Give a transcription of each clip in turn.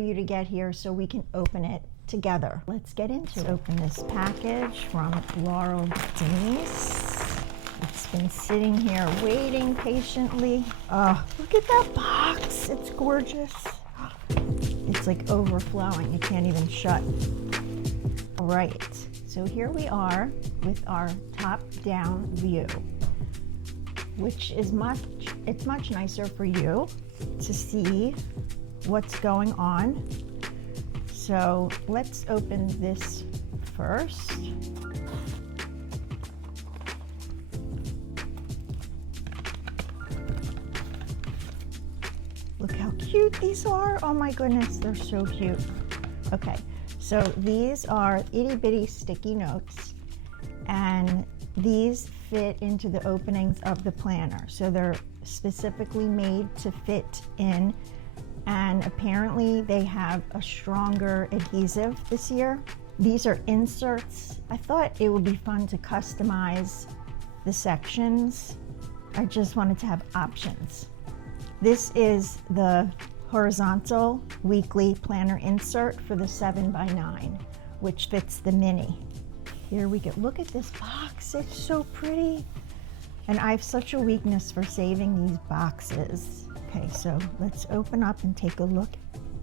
you to get here so we can open it together. Let's get into it. Let's open this package from Laurel Denise. It's been sitting here waiting patiently. Oh, look at that box. It's gorgeous. It's like overflowing. It can't even shut. All right, so here we are with our top-down view, which is much nicer for you to see what's going on. So let's open this first. Look how cute these are. Oh my goodness, they're so cute. Okay, so these are itty bitty sticky notes, and these fit into the openings of the planner. So they're specifically made to fit in, and apparently they have a stronger adhesive this year. These are inserts. I thought it would be fun to customize the sections. I just wanted to have options. This is the horizontal weekly planner insert for the 7x9, which fits the mini. Here we go. Look at this box. It's so pretty. And I have such a weakness for saving these boxes. Okay, so let's open up and take a look.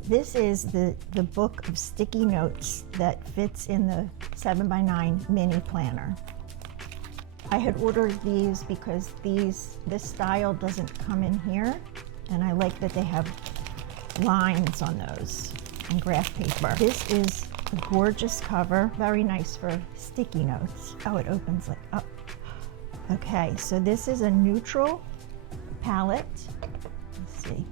This is the book of sticky notes that fits in the 7x9 mini planner. I had ordered these because this style doesn't come in here, and I like that they have lines on those and graph paper. This is a gorgeous cover, very nice for sticky notes. Oh, it opens like up. Okay, so this is a neutral palette. Let's see.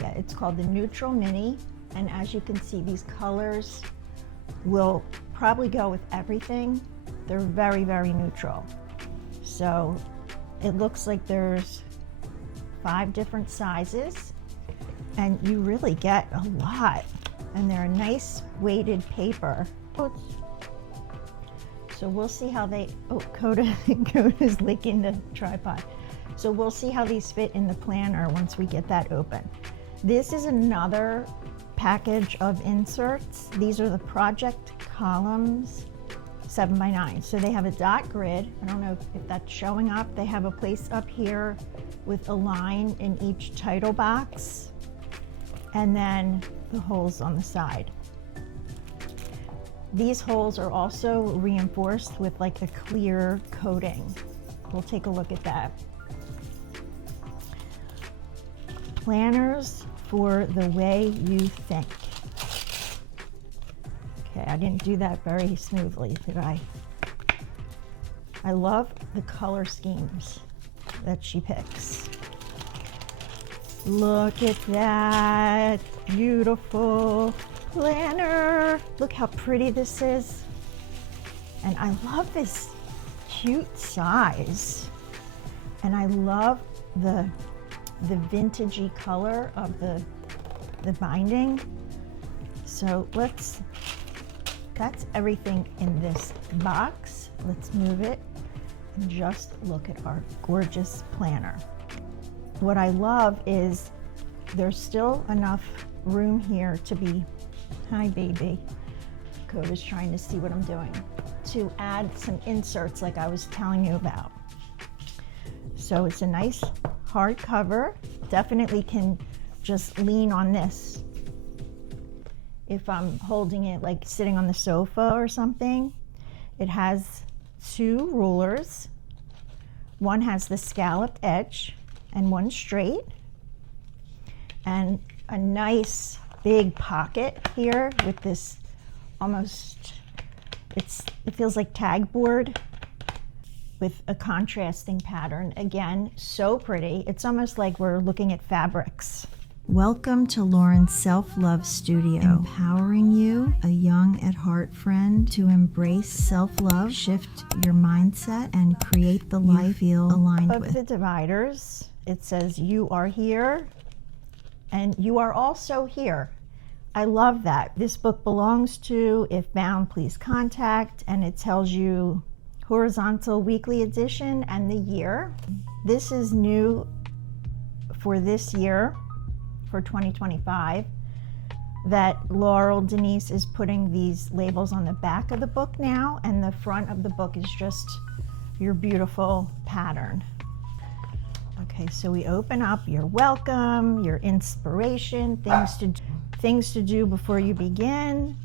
Yeah, it's called the Neutral Mini, and as you can see, these colors will probably go with everything. They're very, very neutral. So it looks like there's 5 different sizes, and you really get a lot, and they're a nice weighted paper. So we'll see how they, Coda's licking the tripod. So we'll see how these fit in the planner once we get that open. This is another package of inserts. These are the project columns 7x9. So they have a dot grid. I don't know if that's showing up. They have a place up here with a line in each title box, and then the holes on the side. These holes are also reinforced with like a clear coating. We'll take a look at that. Planners for the way you think. Okay, I didn't do that very smoothly, did I? I love the color schemes that she picks. Look at that beautiful planner. Look how pretty this is. And I love this cute size. And I love the vintagey color of the binding. So that's everything in this box. Let's move it and just look at our gorgeous planner. What I love is there's still enough room here to be, hi baby, Coda's trying to see what I'm doing, to add some inserts like I was telling you about. So it's a nice hardcover. Definitely can just lean on this if I'm holding it like sitting on the sofa or something. It has 2 rulers. One has the scalloped edge and one straight, and a nice big pocket here with this almost, it feels like tag board with a contrasting pattern. Again, so pretty. It's almost like we're looking at fabrics. Welcome to Lauren's Self-Love Studio, empowering you, a young at heart friend, to embrace self-love, shift your mindset, and create the life you feel aligned with. Of the dividers, it says you are here and you are also here. I love that. This book belongs to, if bound, please contact, and it tells you horizontal weekly edition and the year. This is new for this year, for 2025. that Laurel Denise is putting these labels on the back of the book now, and the front of the book is just your beautiful pattern. Okay, so we open up your welcome, your inspiration, things to do before you begin.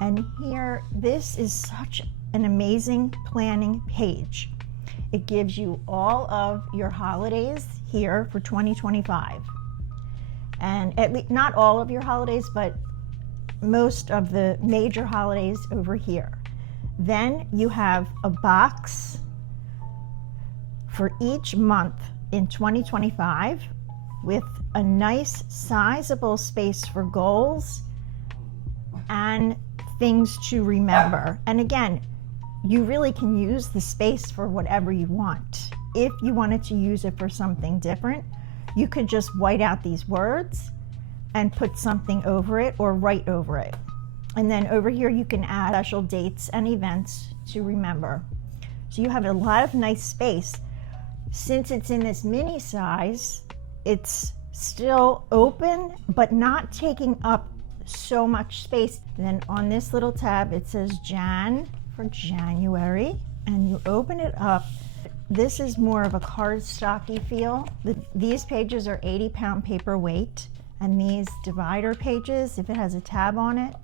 And here, this is such an amazing planning page. It gives you all of your holidays here for 2025. And at least, not all of your holidays, but most of the major holidays over here. Then you have a box for each month in 2025 with a nice sizable space for goals and things to remember. And again, you really can use the space for whatever you want. If you wanted to use it for something different, you could just white out these words and put something over it or write over it. And then over here you can add special dates and events to remember. So you have a lot of nice space. Since it's in this mini size, it's still open but not taking up so much space. And then on this little tab it says Jan for January, and you open it up. This is more of a cardstocky feel. These pages are 80-pound paper weight, and these divider pages, if it has a tab on it,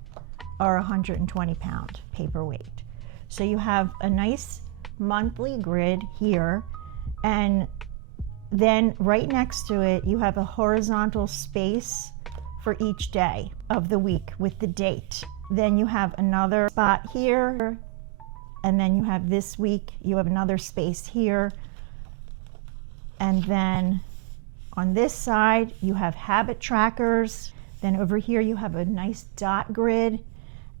are 120-pound paper weight. So you have a nice monthly grid here, and then right next to it you have a horizontal space for each day of the week with the date. Then you have another spot here, and then you have this week, you have another space here. And then on this side, you have habit trackers. Then over here, you have a nice dot grid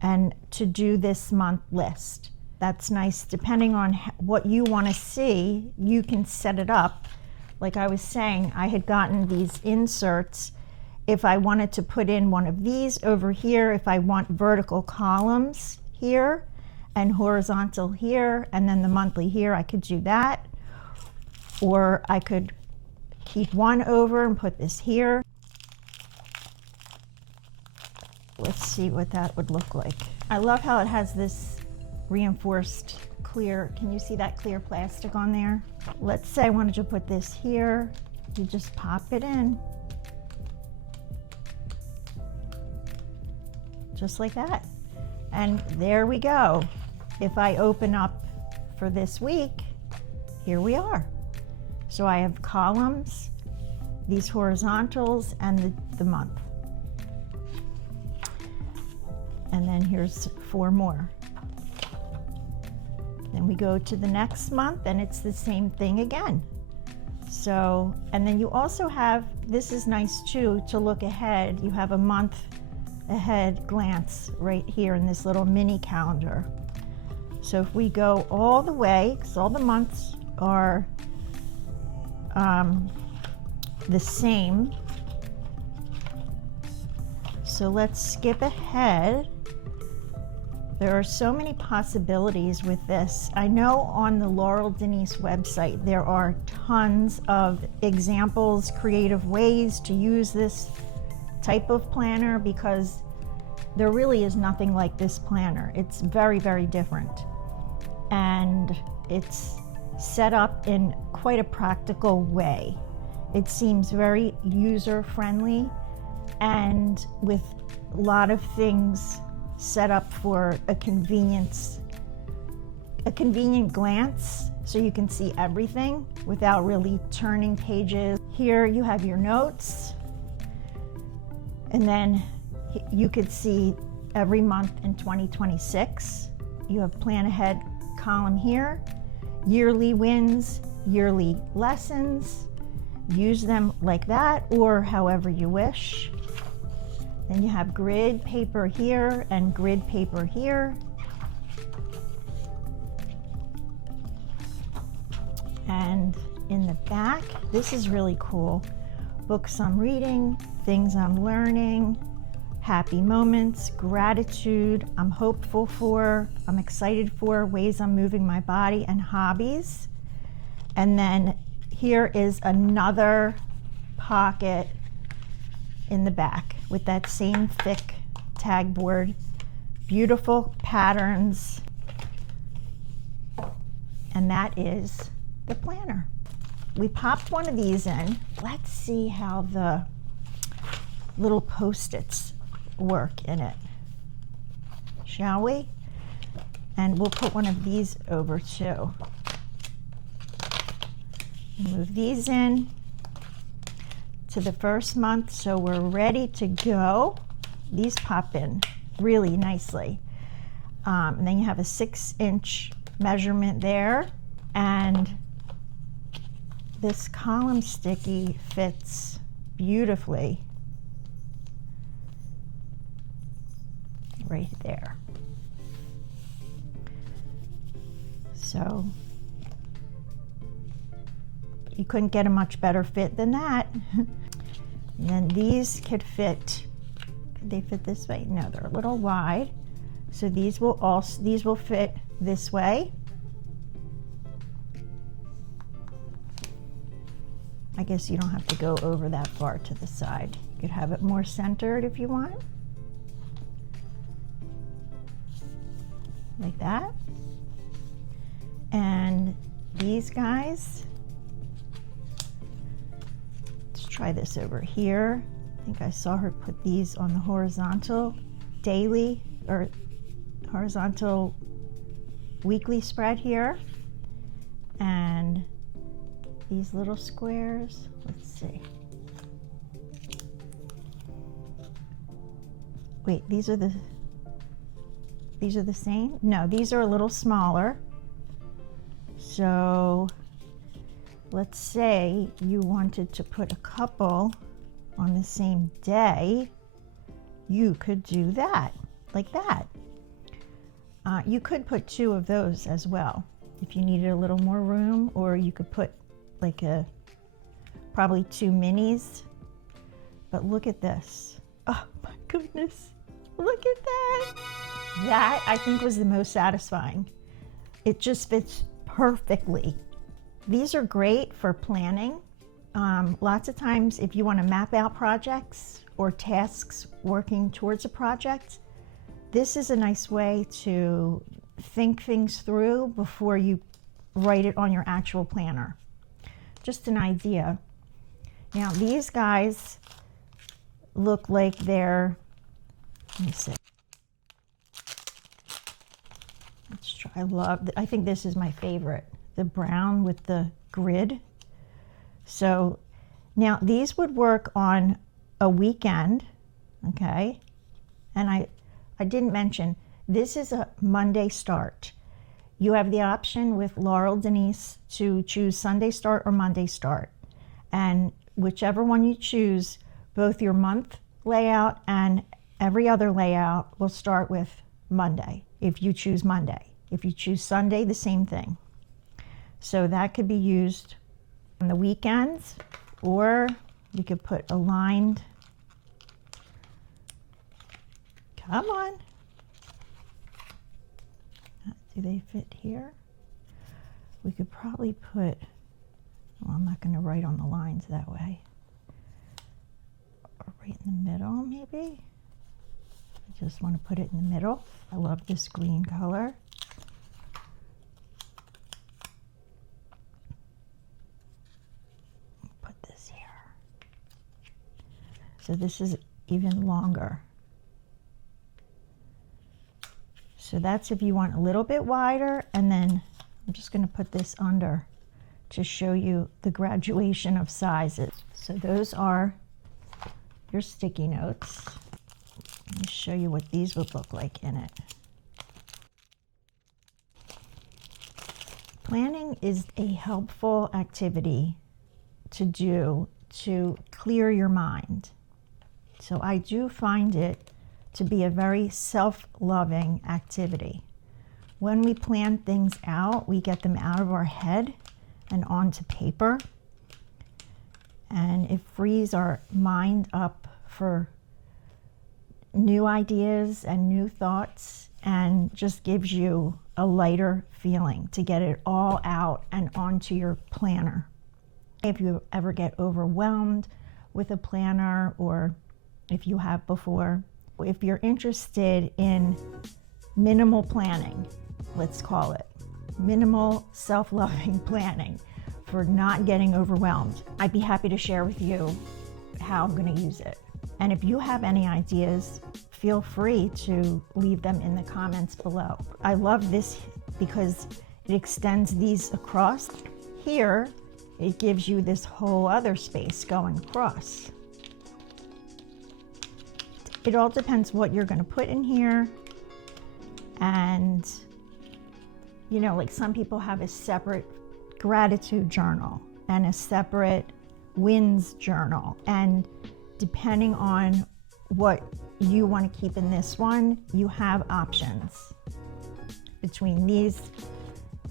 and to do this month list. That's nice. Depending on what you want to see, you can set it up. Like I was saying, I had gotten these inserts. If I wanted to put in one of these over here, if I want vertical columns here, and horizontal here, and then the monthly here, I could do that. Or I could keep one over and put this here. Let's see what that would look like. I love how it has this reinforced clear, can you see that clear plastic on there? Let's say I wanted to put this here. You just pop it in. Just like that. And there we go. If I open up for this week, here we are. So I have columns, these horizontals, and the month. And then here's 4 more. Then we go to the next month and it's the same thing again. So, and then you also have, this is nice too, to look ahead. You have a month ahead glance right here in this little mini calendar. So if we go all the way, because all the months are the same. So let's skip ahead. There are so many possibilities with this. I know on the Laurel Denise website there are tons of examples, creative ways to use this type of planner, because there really is nothing like this planner. It's very, very different. And it's set up in quite a practical way. It seems very user-friendly and with a lot of things set up for a convenient glance, so you can see everything without really turning pages. Here you have your notes, and then you could see every month in 2026. You have plan ahead column here, yearly wins, yearly lessons. Use them like that or however you wish. Then you have grid paper here and grid paper here. And in the back, this is really cool. Books I'm reading, things I'm learning, happy moments, gratitude, I'm hopeful for, I'm excited for, ways I'm moving my body, and hobbies. And then here is another pocket in the back with that same thick tag board. Beautiful patterns. And that is the planner. We popped one of these in. Let's see how the little Post-its work in it, shall we? And we'll put one of these over too. Move these in to the first month, so we're ready to go. These pop in really nicely. And then you have a 6-inch measurement there, and this column sticky fits beautifully right there. So you couldn't get a much better fit than that. And then these could fit, could they fit this way? No, they're a little wide. So these will fit this way. I guess you don't have to go over that far to the side. You could have it more centered if you want. Like that. And these guys, let's try this over here. I think I saw her put these on the horizontal daily or horizontal weekly spread here. And these little squares, let's see. Wait, these are the same? No, these are a little smaller. So let's say you wanted to put a couple on the same day, you could do that, like that. You could put 2 of those as well if you needed a little more room, or you could put like probably 2 minis. But look at this. Oh my goodness, look at that. That I think was the most satisfying. It just fits perfectly. These are great for planning. Lots of times if you want to map out projects or tasks working towards a project, this is a nice way to think things through before you write it on your actual planner. Just an idea. Now these guys look like they're, let me see. Let's try, I think this is my favorite, the brown with the grid. So now these would work on a weekend, okay? And I didn't mention, this is a Monday start. You have the option with Laurel Denise to choose Sunday start or Monday start. And whichever one you choose, both your month layout and every other layout will start with Monday, if you choose Monday. If you choose Sunday, the same thing. So that could be used on the weekends, or you could put aligned. Come on. Do they fit here? We could probably put, well, I'm not going to write on the lines that way. Or right in the middle, maybe. I just want to put it in the middle. I love this green color. Put this here. So this is even longer. So that's if you want a little bit wider, and then I'm just going to put this under to show you the graduation of sizes. So those are your sticky notes. Let me show you what these would look like in it. Planning is a helpful activity to do to clear your mind. So I do find it to be a very self-loving activity. When we plan things out, we get them out of our head and onto paper, and it frees our mind up for new ideas and new thoughts, and just gives you a lighter feeling to get it all out and onto your planner. If you ever get overwhelmed with a planner, or if you have before, If you're interested in minimal planning, let's call it minimal self-loving planning for not getting overwhelmed, I'd be happy to share with you how I'm going to use it. And if you have any ideas, feel free to leave them in the comments below. I love this because it extends these across. Here, it gives you this whole other space going across. It all depends what you're going to put in here. And, you know, like some people have a separate gratitude journal and a separate wins journal. And depending on what you want to keep in this one, you have options between these.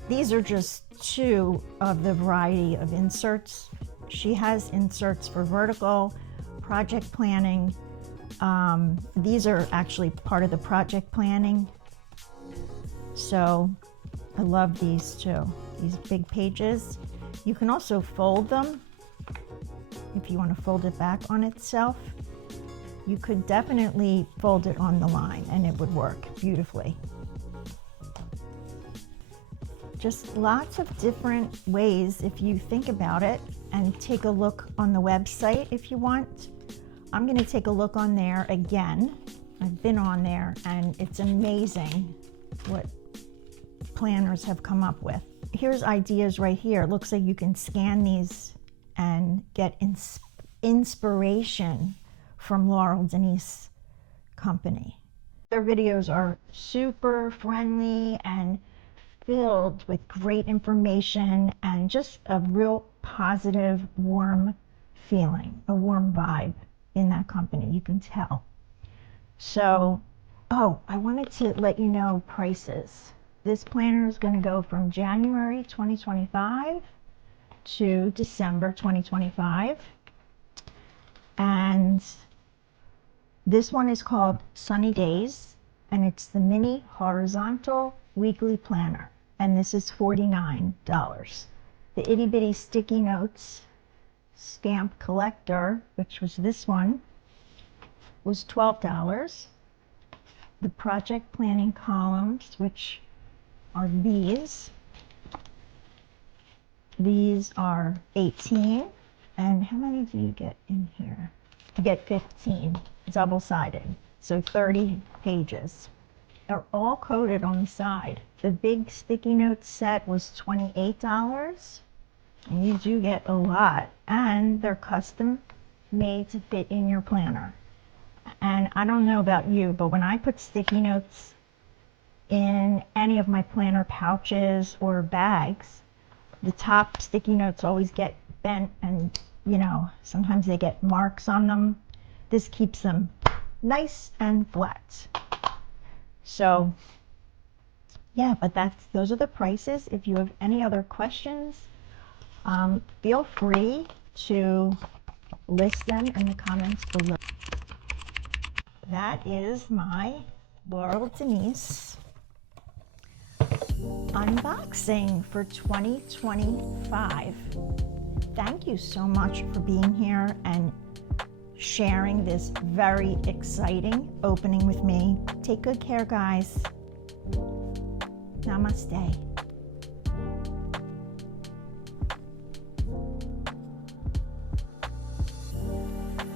These are just two of the variety of inserts. She has inserts for vertical, project planning. These are actually part of the project planning. So I love these too, these big pages. You can also fold them if you want to fold it back on itself. You could definitely fold it on the line and it would work beautifully. Just lots of different ways if you think about it, and take a look on the website if you want. I'm going to take a look on there again. I've been on there and it's amazing what planners have come up with. Here's ideas right here. It looks like you can scan these and get inspiration from Laurel Denise company. Their videos are super friendly and filled with great information and just a real positive, warm feeling, a warm vibe in that company, you can tell. So, oh, I wanted to let you know prices. This planner is going to go from January 2025 to December 2025. And this one is called Sunny Days, and it's the mini horizontal weekly planner. And this is $49. The itty bitty sticky notes stamp collector, which was this one, was $12. The project planning columns, which are these are $18. And how many do you get in here? You get 15, double-sided, so 30 pages. They're all coated on the side. The big sticky notes set was $28, and you do get a lot. And they're custom made to fit in your planner. And I don't know about you, but when I put sticky notes in any of my planner pouches or bags, the top sticky notes always get bent, and you know, sometimes they get marks on them. This keeps them nice and flat. So yeah, but those are the prices. If you have any other questions, feel free to list them in the comments below. That is my Laurel Denise unboxing for 2025. Thank you so much for being here and sharing this very exciting opening with me. Take good care, guys. Namaste.